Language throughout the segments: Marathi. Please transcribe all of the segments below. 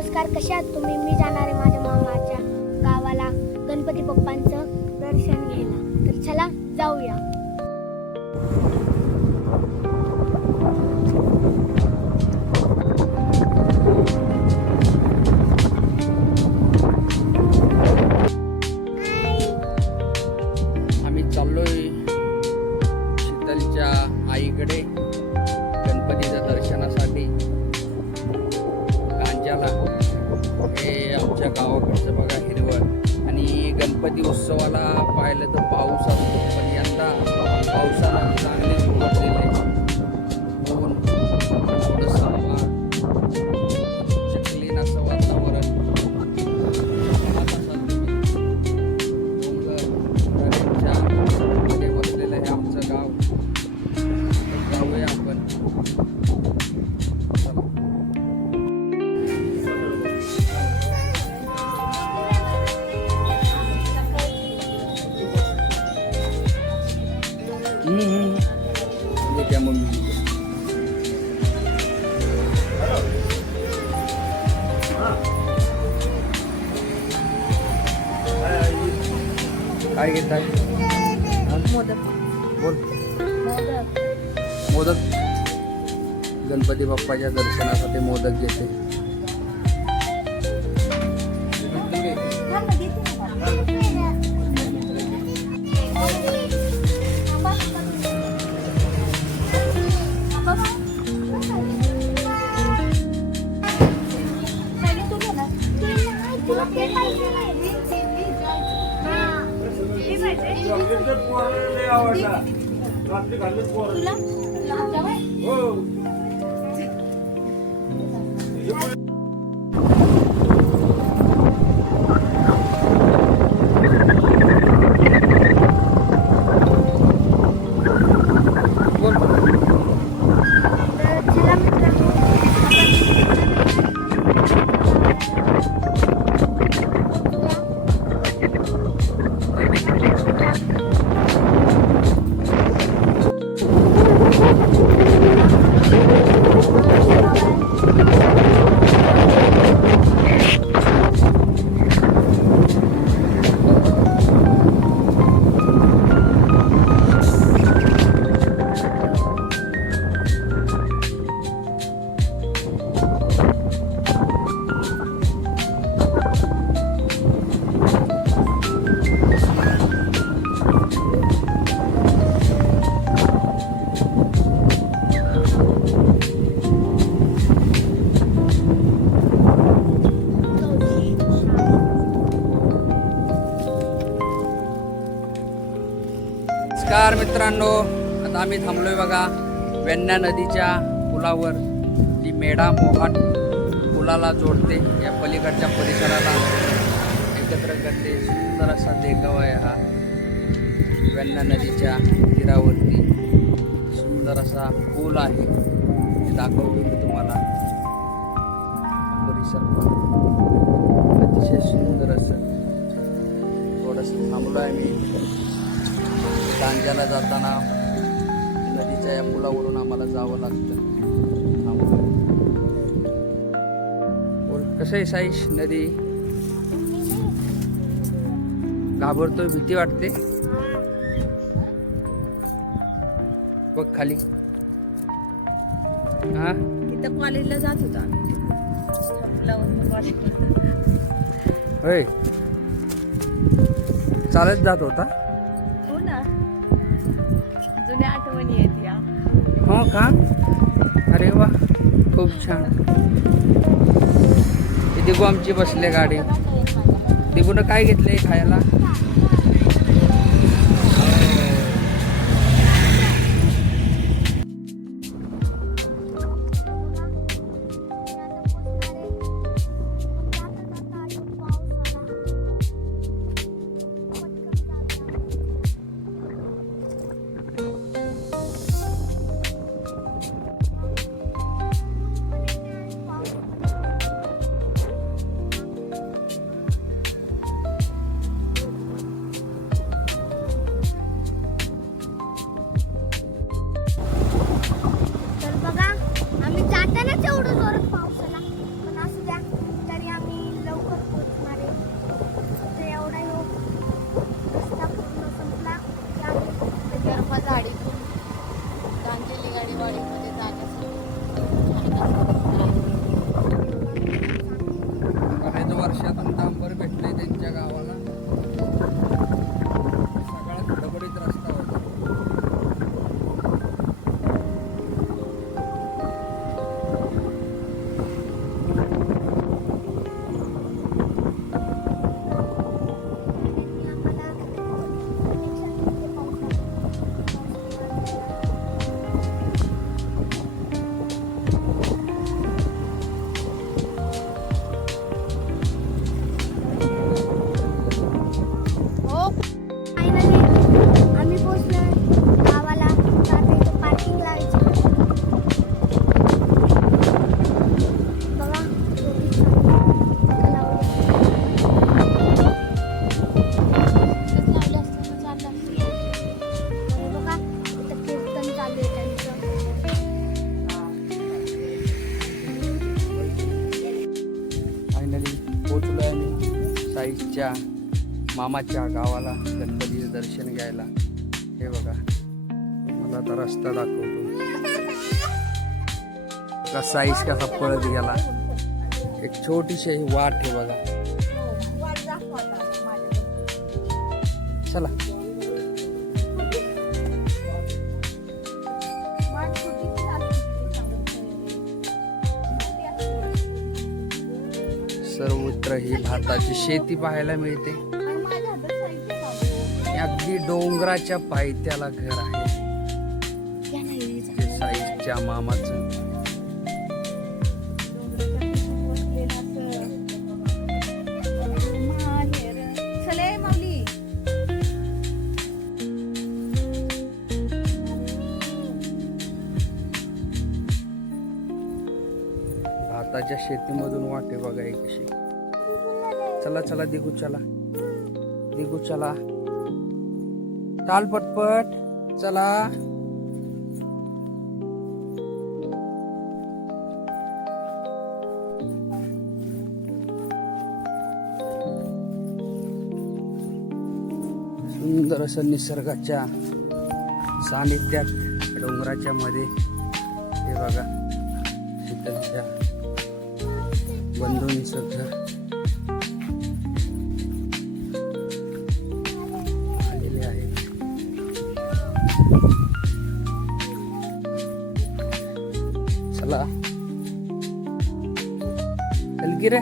नमस्कार, कशा आहात तुम्ही? मी जाणार आहे माझ्या मामाच्या गावाला गणपती बाप्पांचं दर्शन घ्यायला. तर चला जाऊया. आम्ही चाललोय शीतलच्या आईकडे गणपतीच्या दर्शनासाठी कांजाला. हे आमच्या गावाकडचं बघा हिरवळ. आणि गणपती उत्सवाला पाहिलं तर पाऊस असतो, पण यंदा पावसाला चांगले उघडलेले होऊन थोडंसं चकलीन असं वातावरण. मध्ये बसलेलं आहे आमचं गाव. जाऊया आपण. त्या मम्मी काय घेत आहे? मोदक. बोल. मोदक. गणपती बाप्पाच्या दर्शनासाठी मोदक घेते. नमस्कार मित्रांनो, आता आम्ही थांबलोय बघा वेण्णा नदीच्या पुलावर. जी मेढा मोहाट पुलाला जोडते या पलीकडच्या परिसराला एकत्र करते. सुंदर असा देखावा आहे हा वेण्णा नदीच्या तीरावरती. सुंदर असा पूल आहे, ते दाखवतो मी तुम्हाला. परिसर अतिशय सुंदर असं. थोडंसं थांबलो आहे मी. कांजाला जाताना नदीच्या या पुलावरून आम्हाला जावं लागतं. बोल, कसं आहे साईश? नदी घाबरतोय, भीती वाटते. बघ खाली. हा, तिथं कॉलेजला जात होता. होय, चालत जात होता. हो ना, जुन्या आठवणी आहेत या. हो का? अरे वा, खूप छान. दिगू आमची बसले गाडी. दिगूनं काय घेतलंय खायला? हो फायनली आम्ही पोहोचलोय गावाला. आता इथं पार्किंग लावायची. बघा बघा इथं कीर्तन चालू आहे त्यांचं. फायनली पोचलो आम्ही साईच्या मामाच्या गावाला गणपतीचं दर्शन घ्यायला. हे बघा मला आता रस्ता दाखवतो का साईज कसा पळत गेला. एक छोटीशी ही वाट आहे बघा. चला सर्वत्र ही भाताची शेती पाहायला मिळते. अगदी डोंगराच्या पायथ्याला घर आहे ते साईच्या मामाचं. भाताच्या शेतीमधून वाटे बघा एक कशी. चला चला दिगू चला दिगू चला चाल पटपट चला. सुंदर असं निसर्गाच्या सानिध्यात डोंगराच्या मध्ये हे बघा शीतलच्या बंधूंचं घर आलेले आहे. चला चल की रे.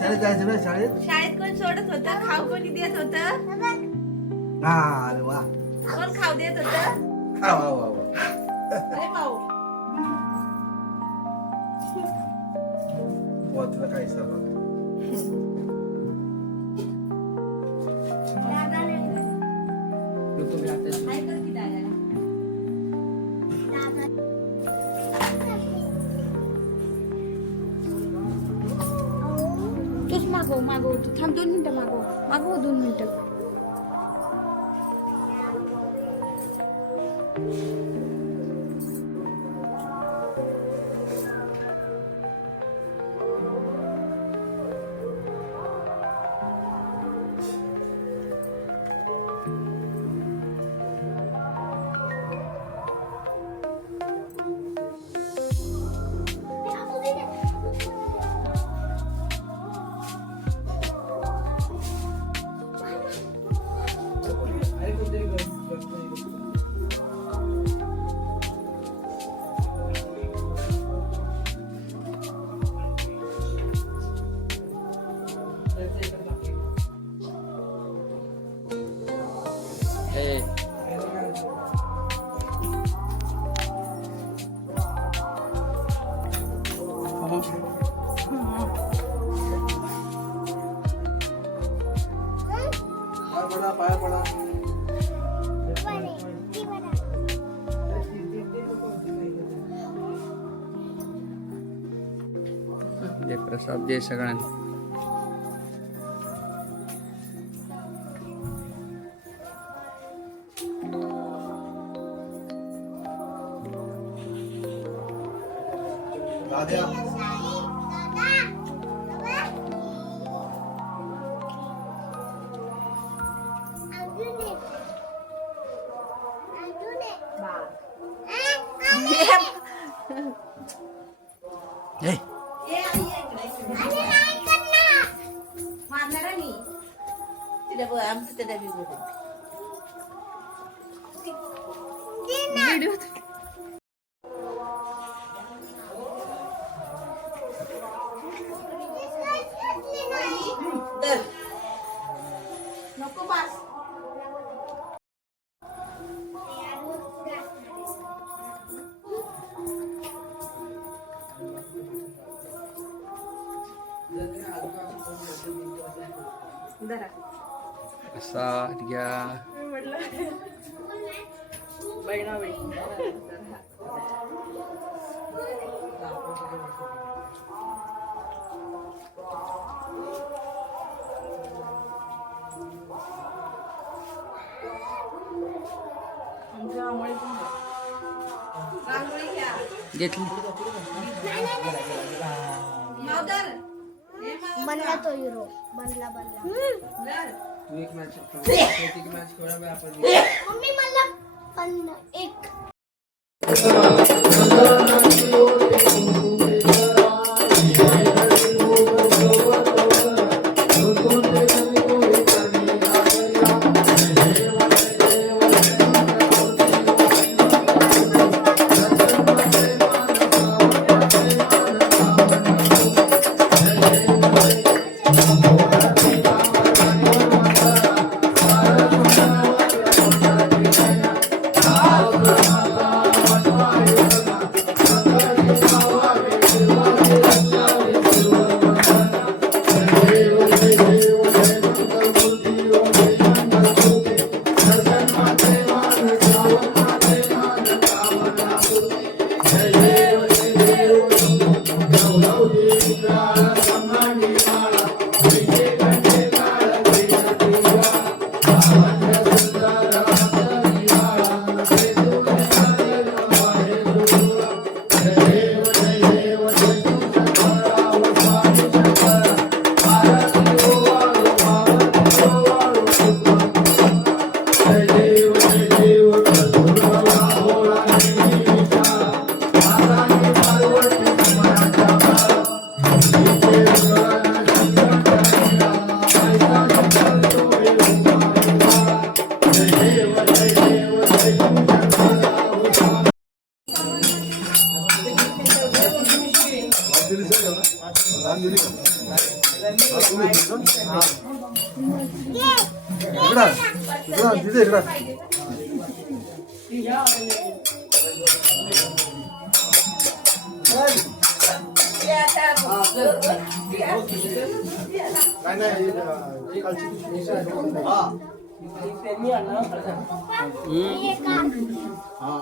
माकड जायचं ना शाळेत. शाळेत कोण सोडत होत? खाऊ कोणी देत होत? अरे वा कोण खाऊ देत होत? वा वा वा. अरे भाऊ वाचलं काय सर. ऐकत की दादाला? तूच मागव तू थांब 2 मिनिटं मागव 2 मिनिटं. पाया पडा. जय प्रसाद जय सगळ्यांना. आद्या हे व्हिडिओ नको बस असा घ्या. घेतली बनला तो हिरो बनला मम्मी मला पण एक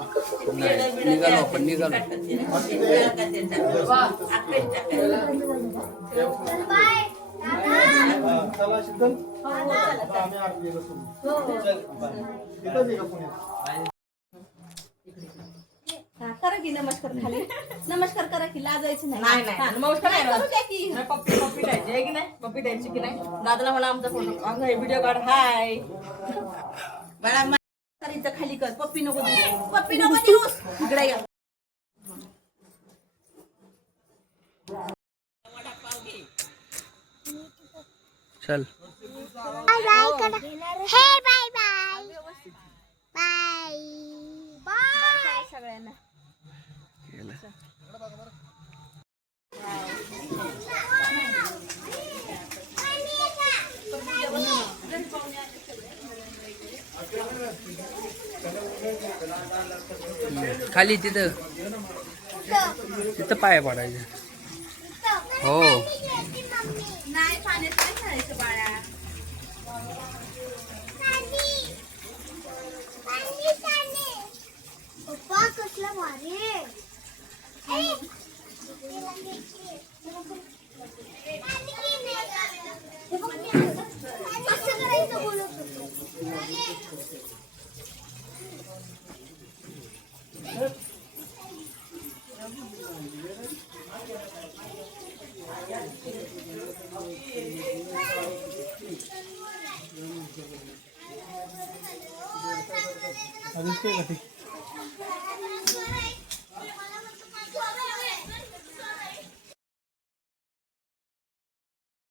निघालो आपण निघालो. चला शीतल आता आम्ही आत गेलो करा की नमस्कार खाली नमस्कार करा की लाजायचं नाही नाही नाही नमस्कार काय करू द्या की पप्पी पप्पी द्यायची आहे की नाही पप्पी द्यायची की नाही दादाला मला आमचा फोटो व्हिडिओ काढ हाय बाळा इथं खाली कर पप्पी नको देऊ पप्पी नको देऊस इकडे ये चल बाय बाय कर हे बाय बाय बाय बाय सगळ्यांना खाली तिथं तिथं पाय पडायचं. हो नाही पाण्यात नाही खेळायचं बाळा पप्पा कसलं भारी असं करायचं बोलत होतो. आधीच काय का ठीक